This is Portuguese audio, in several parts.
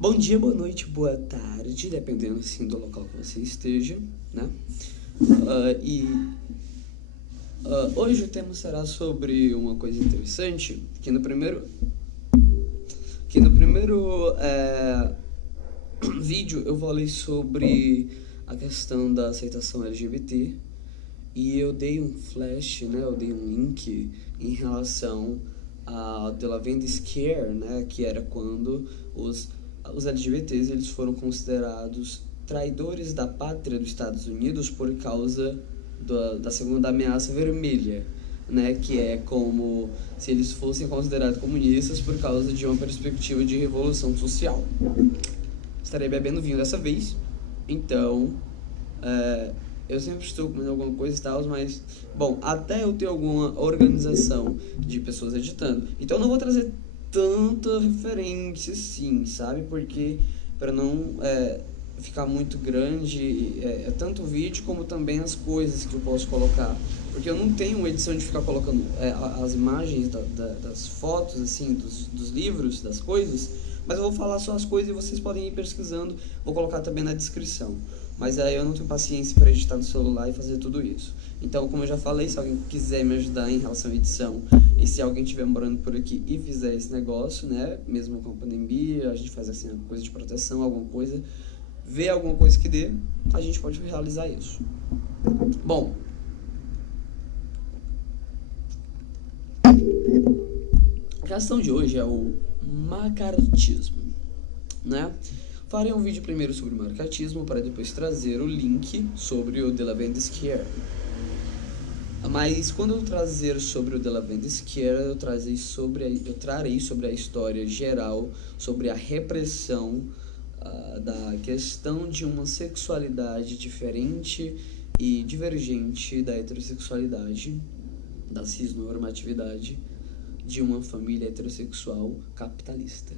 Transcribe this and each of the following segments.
Bom dia, boa noite, boa tarde, dependendo assim do local que você esteja, né? Hoje o tema será sobre uma coisa interessante, que no primeiro vídeo eu falei sobre a questão da aceitação LGBT e eu dei um flash, né? Eu dei um link em relação a The Lavender Scare, né? Que era quando os LGBTs eles foram considerados traidores da pátria dos Estados Unidos por causa da segunda ameaça vermelha, né? Que é como se eles fossem considerados comunistas por causa de uma perspectiva de revolução social. Estarei bebendo vinho dessa vez, então eu sempre estou comendo alguma coisa e tal, mas, bom, até eu ter alguma organização de pessoas editando. Então eu não vou trazer tanta referência, sim, sabe? Porque, para não ficar muito grande, é tanto o vídeo como também as coisas que eu posso colocar. Porque eu não tenho uma edição de ficar colocando as imagens das fotos, assim, dos livros, das coisas, mas eu vou falar só as coisas e vocês podem ir pesquisando, vou colocar também na descrição. Mas aí eu não tenho paciência para editar no celular e fazer tudo isso. Então, como eu já falei, se alguém quiser me ajudar em relação à edição, e se alguém estiver morando por aqui e fizer esse negócio, né, mesmo com a pandemia, a gente faz assim, uma coisa de proteção, alguma coisa, ver alguma coisa que dê, a gente pode realizar isso. Bom, a questão de hoje é o macartismo, né? Farei um vídeo primeiro sobre o macartismo para depois trazer o link sobre o The Lavender Scare. Mas quando eu trazer sobre o The Lavender Scare, eu trarei sobre a história geral, sobre a repressão da questão de uma sexualidade diferente e divergente da heterossexualidade, da cisnormatividade de uma família heterossexual capitalista.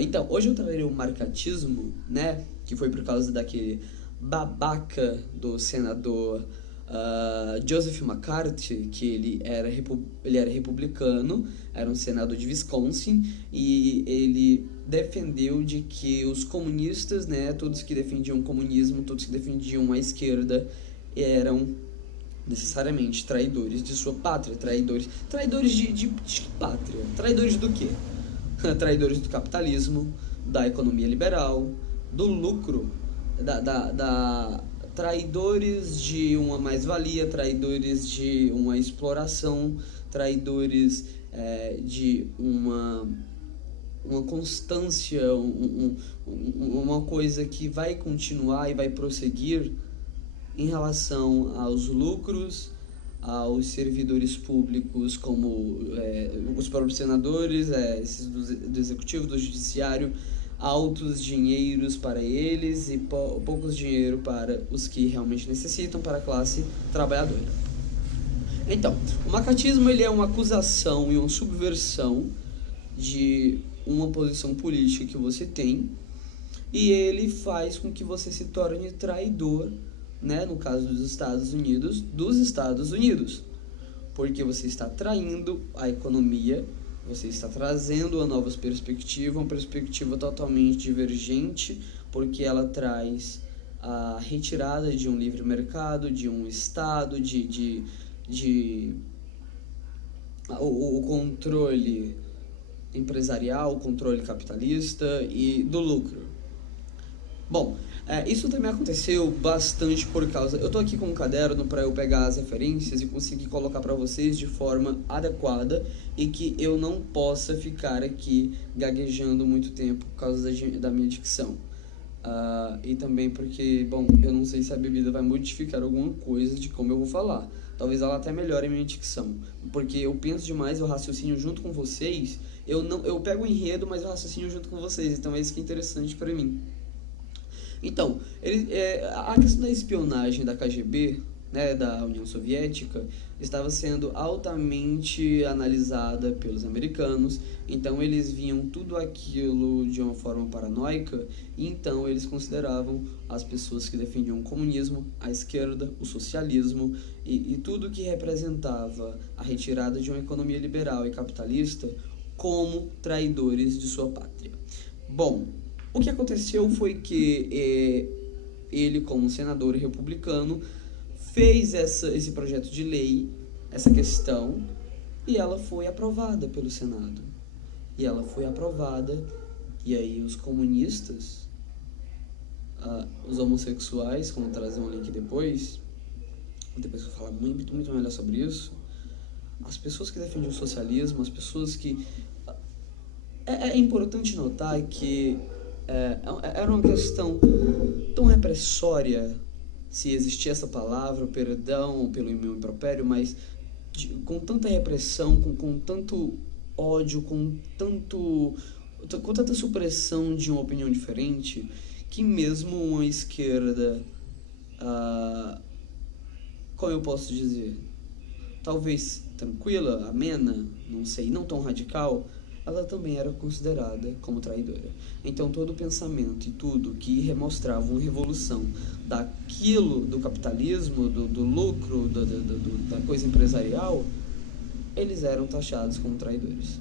Então, hoje eu trarei o marcatismo, né? Que foi por causa daquele babaca do senador Joseph McCarthy, que ele era republicano, era um senador de Wisconsin, e ele defendeu de que os comunistas, né? Todos que defendiam o comunismo, todos que defendiam a esquerda, eram necessariamente traidores de sua pátria, traidores de pátria, traidores do quê? Traidores do capitalismo, da economia liberal, do lucro, traidores de uma mais-valia, traidores de uma exploração, traidores de uma constância, uma coisa que vai continuar e vai prosseguir em relação aos lucros, aos servidores públicos, como os próprios senadores, esses do executivo, do judiciário, altos dinheiros para eles e poucos dinheiro para os que realmente necessitam, para a classe trabalhadora. Então, o macartismo ele é uma acusação e uma subversão de uma posição política que você tem, e ele faz com que você se torne traidor, né, no caso dos Estados Unidos, porque você está traindo a economia, você está trazendo uma nova perspectiva, uma perspectiva totalmente divergente, porque ela traz a retirada de um livre mercado, de um Estado, o controle empresarial, o controle capitalista e do lucro. Bom, isso também aconteceu bastante por causa... Eu tô aqui com um caderno para eu pegar as referências e conseguir colocar para vocês de forma adequada e que eu não possa ficar aqui gaguejando muito tempo por causa da minha dicção. E também porque, bom, eu não sei se a bebida vai modificar alguma coisa de como eu vou falar. Talvez ela até melhore a minha dicção, porque eu penso demais, eu raciocínio junto com vocês. Eu pego o enredo, mas eu raciocínio junto com vocês, então é isso que é interessante para mim. Então, a questão da espionagem da KGB, né, da União Soviética, estava sendo altamente analisada pelos americanos, então eles viam tudo aquilo de uma forma paranoica, e então eles consideravam as pessoas que defendiam o comunismo, a esquerda, o socialismo e tudo que representava a retirada de uma economia liberal e capitalista como traidores de sua pátria. Bom, o que aconteceu foi que ele, como senador republicano, fez esse projeto de lei, essa questão, e ela foi aprovada pelo Senado. E ela foi aprovada, e aí os comunistas, os homossexuais, como trazer um link depois que eu falar muito melhor sobre isso, as pessoas que defendem o socialismo, as pessoas que... É importante notar que era uma questão tão repressória, se existia essa palavra, perdão pelo meu impropério, mas com tanta repressão, com tanto ódio, com tanta supressão de uma opinião diferente, que mesmo uma esquerda, como eu posso dizer, talvez tranquila, amena, não sei, não tão radical, ela também era considerada como traidora. Então todo o pensamento e tudo que remostrava uma revolução daquilo, do capitalismo, do lucro, da coisa empresarial, eles eram taxados como traidores.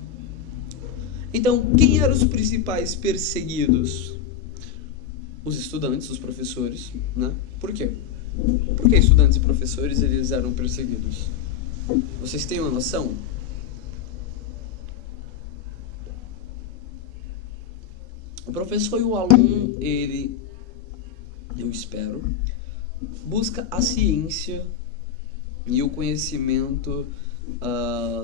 Então, quem eram os principais perseguidos? Os estudantes, os professores, né? Por quê? Por que estudantes e professores eles eram perseguidos? Vocês têm uma noção? O professor e o aluno, ele, eu espero, busca a ciência e o conhecimento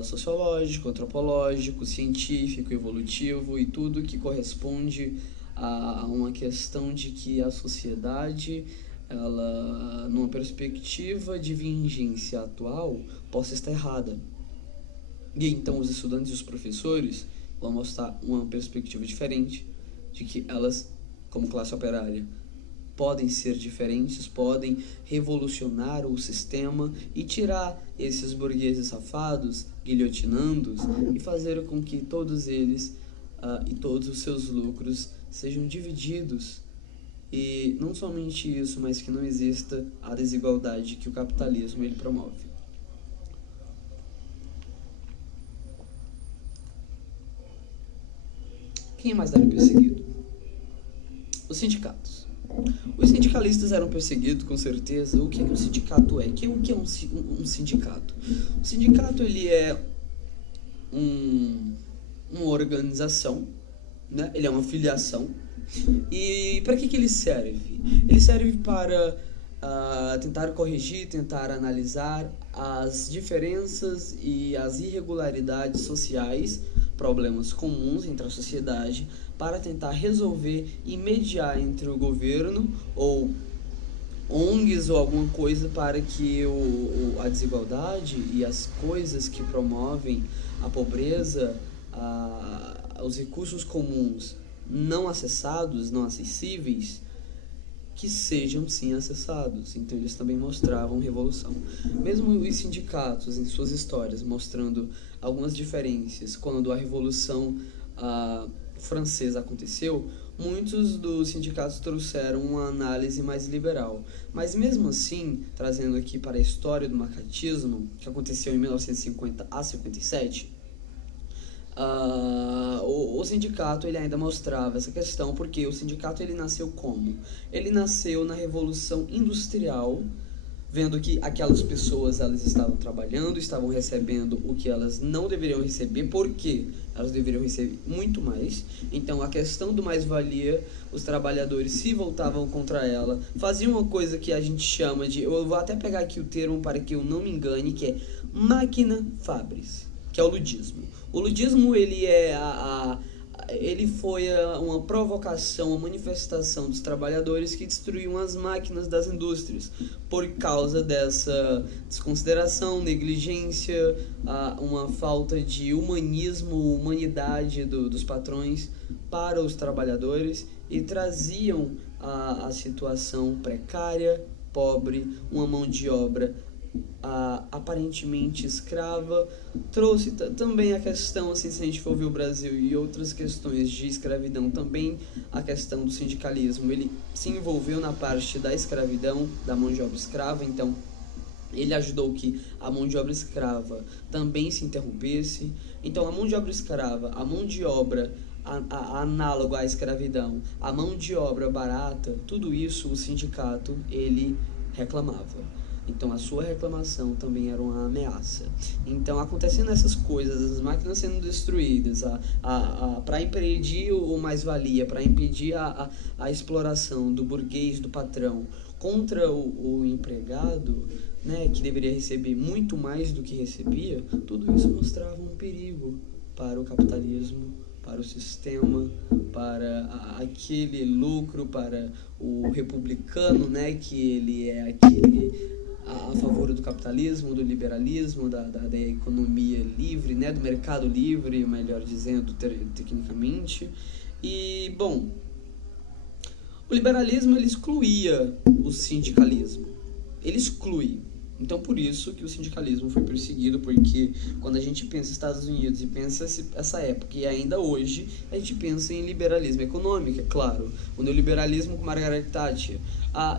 sociológico, antropológico, científico, evolutivo e tudo que corresponde a uma questão de que a sociedade, ela, numa perspectiva de vigência atual, possa estar errada. E então os estudantes e os professores vão mostrar uma perspectiva diferente de que elas, como classe operária, podem ser diferentes, podem revolucionar o sistema e tirar esses burgueses safados, guilhotinando-os, e fazer com que todos eles e todos os seus lucros sejam divididos. E não somente isso, mas que não exista a desigualdade que o capitalismo ele promove. Quem mais era perseguido? Os sindicatos. Os sindicalistas eram perseguidos, com certeza. O que um sindicato é? O que é um sindicato? O sindicato ele é uma organização, né? Ele é uma filiação. E para que ele serve? Ele serve para tentar corrigir, tentar analisar as diferenças e as irregularidades sociais, problemas comuns entre a sociedade, para tentar resolver e mediar entre o governo ou ONGs ou alguma coisa para que a desigualdade e as coisas que promovem a pobreza, os recursos comuns não acessados, não acessíveis, que sejam sim acessados. Então eles também mostravam revolução. Mesmo os sindicatos, em suas histórias, mostrando algumas diferenças, quando a Revolução Francesa aconteceu, muitos dos sindicatos trouxeram uma análise mais liberal. Mas mesmo assim, trazendo aqui para a história do macartismo, que aconteceu em 1950 a 57, o sindicato ele ainda mostrava essa questão, porque o sindicato ele nasceu como? Ele nasceu na Revolução Industrial, vendo que aquelas pessoas elas estavam trabalhando, estavam recebendo o que elas não deveriam receber, porque elas deveriam receber muito mais. Então a questão do mais-valia, os trabalhadores se voltavam contra ela, faziam uma coisa que a gente chama de, eu vou até pegar aqui o termo para que eu não me engane, que é máquina fabris, que é o ludismo. O ludismo ele ele foi uma provocação, uma manifestação dos trabalhadores que destruíam as máquinas das indústrias por causa dessa desconsideração, negligência, uma falta de humanismo, humanidade dos patrões para os trabalhadores, e traziam a situação precária, pobre, uma mão de obra aparentemente escrava. Trouxe também a questão, assim, se a gente for ver o Brasil e outras questões de escravidão, também a questão do sindicalismo, ele se envolveu na parte da escravidão, da mão de obra escrava. Então ele ajudou que a mão de obra escrava também se interrompesse. Então a mão de obra escrava, a mão de obra análogo à escravidão, a mão de obra barata, tudo isso o sindicato ele reclamava. Então a sua reclamação também era uma ameaça. Então acontecendo essas coisas, as máquinas sendo destruídas, para impedir o mais-valia, para impedir a exploração do burguês, do patrão, contra o empregado, né, que deveria receber muito mais do que recebia, tudo isso mostrava um perigo para o capitalismo, para o sistema, para aquele lucro, para o republicano, né, que ele é aquele a favor do capitalismo, do liberalismo, da economia livre, né, do mercado livre, melhor dizendo, tecnicamente. E, bom, o liberalismo ele excluía o sindicalismo. Ele exclui. Então, por isso que o sindicalismo foi perseguido, porque quando a gente pensa Estados Unidos e pensa essa época, e ainda hoje, a gente pensa em liberalismo econômico, é claro. O neoliberalismo com Margaret Thatcher.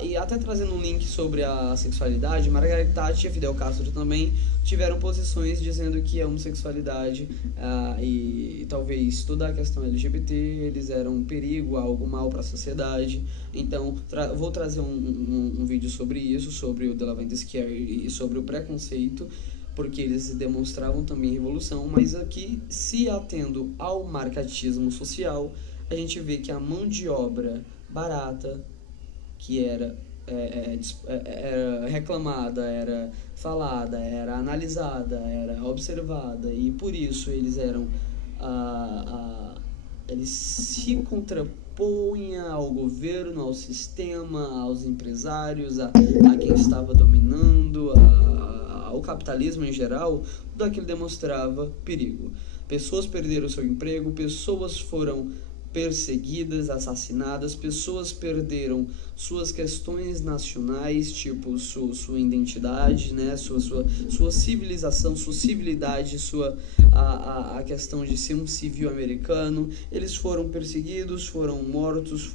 E até trazendo um link sobre a sexualidade, Margaret Thatcher e Fidel Castro também tiveram posições dizendo que a homossexualidade e talvez toda a questão LGBT, eles eram um perigo, algo mal para a sociedade. Então, vou trazer um vídeo sobre isso, sobre o The Love and the Scare e sobre o preconceito, porque eles demonstravam também revolução, mas aqui, se atendo ao marcatismo social, a gente vê que a mão de obra barata, que era reclamada, era falada, era analisada, era observada, e por isso eles eram eles se contrapunham ao governo, ao sistema, aos empresários, a quem estava dominando, ao capitalismo em geral. Tudo aquilo demonstrava perigo. Pessoas perderam seu emprego, pessoas foram perseguidas, assassinadas, pessoas perderam suas questões nacionais, tipo sua identidade, né, sua civilização, sua civilidade, a questão de ser um civil americano. Eles foram perseguidos, foram mortos,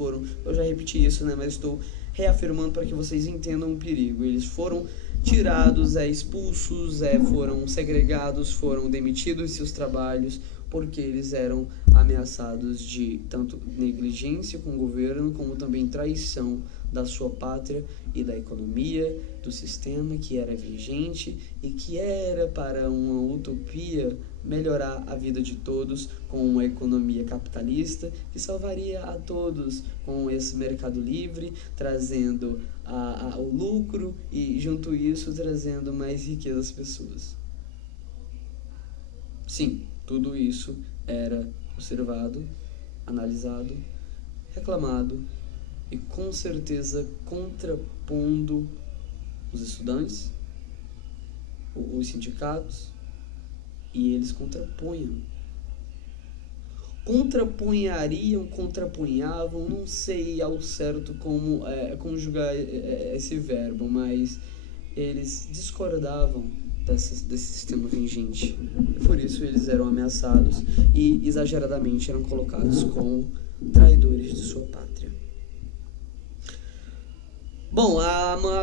eu já repeti isso, né, mas estou reafirmando para que vocês entendam o perigo. Eles foram tirados, expulsos, foram segregados, foram demitidos de seus trabalhos, porque eles eram ameaçados de tanto negligência com o governo, como também traição da sua pátria e da economia, do sistema que era vigente e que era para uma utopia melhorar a vida de todos com uma economia capitalista que salvaria a todos com esse mercado livre, trazendo o lucro e, junto a isso, trazendo mais riqueza às pessoas. Sim, tudo isso era observado, analisado, reclamado e com certeza contrapondo os estudantes, os sindicatos, e eles contrapunhavam, não sei ao certo como conjugar esse verbo, mas eles discordavam desse sistema vigente. Por isso eles eram ameaçados e exageradamente eram colocados como traidores de sua pátria. Bom,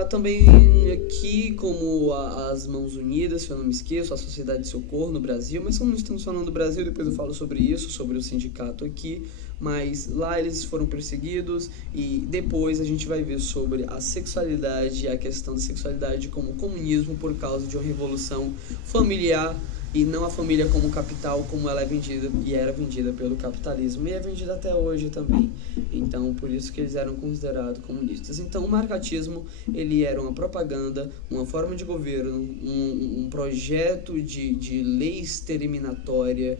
também aqui, como as Mãos Unidas, se eu não me esqueço, a Sociedade de Socorro no Brasil, mas como estamos falando do Brasil, depois eu falo sobre isso, sobre o sindicato aqui, mas lá eles foram perseguidos, e depois a gente vai ver sobre a sexualidade, a questão da sexualidade como comunismo por causa de uma revolução familiar, e não a família como capital, como ela é vendida e era vendida pelo capitalismo, e é vendida até hoje também. Então, por isso que eles eram considerados comunistas. Então, o marcatismo, ele era uma propaganda, uma forma de governo, um projeto de lei exterminatória,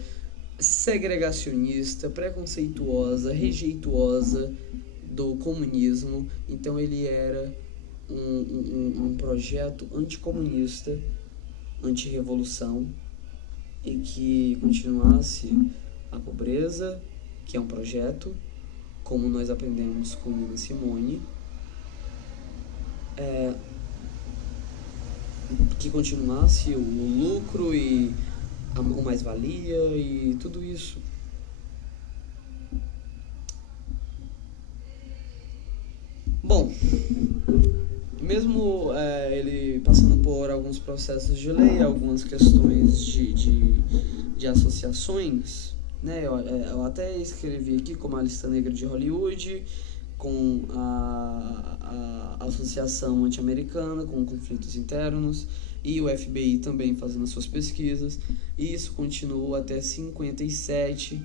segregacionista, preconceituosa, rejeituosa do comunismo. Então, ele era um projeto anticomunista, antirrevolução, e que continuasse a pobreza, que é um projeto, como nós aprendemos com Nina Simone, que continuasse o lucro e o mais-valia e tudo isso. Bom, mesmo ele passando por alguns processos de lei, algumas questões de associações, né? Eu até escrevi aqui como a lista negra de Hollywood, com a Associação Anti-Americana, com conflitos internos, e o FBI também fazendo as suas pesquisas. E isso continuou até 57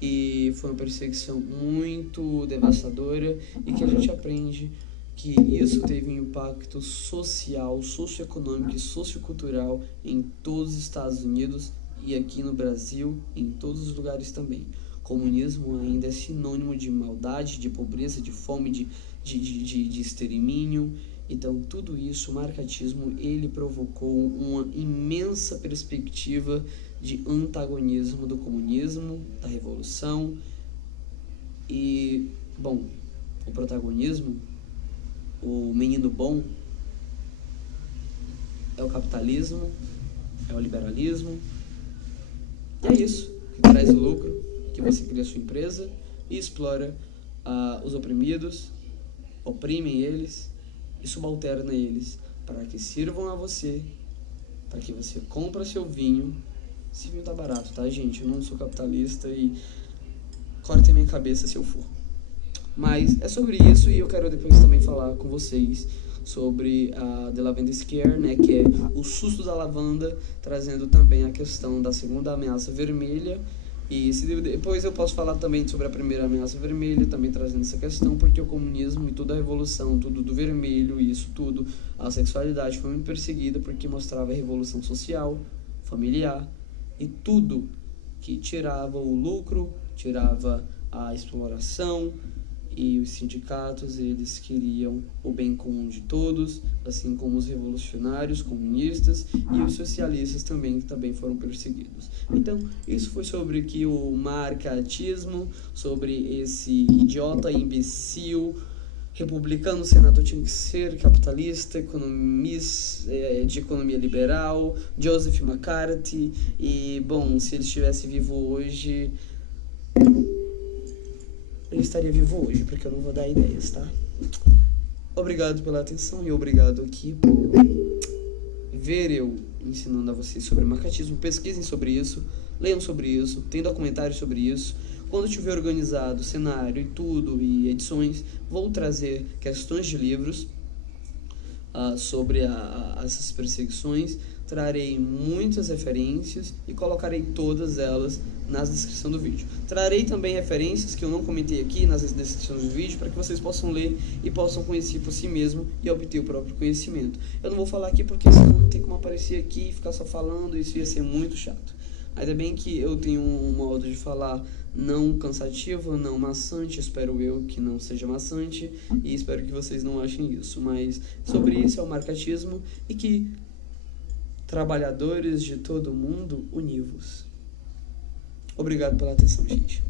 e foi uma perseguição muito devastadora e que a gente aprende que isso teve um impacto social, socioeconômico e sociocultural em todos os Estados Unidos e aqui no Brasil, em todos os lugares também. Comunismo ainda é sinônimo de maldade, de pobreza, de fome, de extermínio. Então, tudo isso, o marcatismo, ele provocou uma imensa perspectiva de antagonismo do comunismo, da revolução. E, bom, o protagonismo, o menino bom, é o capitalismo, é o liberalismo. E é isso que traz o lucro, que você cria sua empresa e explora os oprimidos, oprimem eles e subalterna eles para que sirvam a você, para que você compre seu vinho. Esse vinho tá barato, tá, gente? Eu não sou capitalista e cortem minha cabeça se eu for. Mas é sobre isso e eu quero depois também falar com vocês sobre a The Lavender Scare, né, que é o susto da lavanda, trazendo também a questão da segunda ameaça vermelha. E depois eu posso falar também sobre a primeira ameaça vermelha, também trazendo essa questão, porque o comunismo e toda a revolução, tudo do vermelho, e isso tudo, a sexualidade foi muito perseguida porque mostrava a revolução social, familiar, e tudo que tirava o lucro, tirava a exploração. E os sindicatos, eles queriam o bem comum de todos, assim como os revolucionários, comunistas e os socialistas também, que também foram perseguidos. Então, isso foi sobre que o marcatismo, sobre esse idiota, imbecil, republicano, senador tinha que ser capitalista, economista, de economia liberal, Joseph McCarthy. E, bom, se ele estivesse vivo hoje, ele estaria vivo hoje, porque eu não vou dar ideias, tá? Obrigado pela atenção e obrigado aqui por ver eu ensinando a vocês sobre marcatismo. Pesquisem sobre isso, leiam sobre isso, tem documentários sobre isso. Quando tiver organizado cenário e tudo, e edições, vou trazer questões de livros sobre essas perseguições. Trarei muitas referências e colocarei todas elas na descrição do vídeo. Trarei também referências que eu não comentei aqui nas descrições do vídeo para que vocês possam ler e possam conhecer por si mesmo e obter o próprio conhecimento. Eu não vou falar aqui porque senão não tem como aparecer aqui e ficar só falando, isso ia ser muito chato. Ainda bem que eu tenho um modo de falar não cansativo, não maçante, espero eu que não seja maçante e espero que vocês não achem isso. Mas sobre isso é o marcatismo e que trabalhadores de todo mundo, univos. Obrigado pela atenção, gente.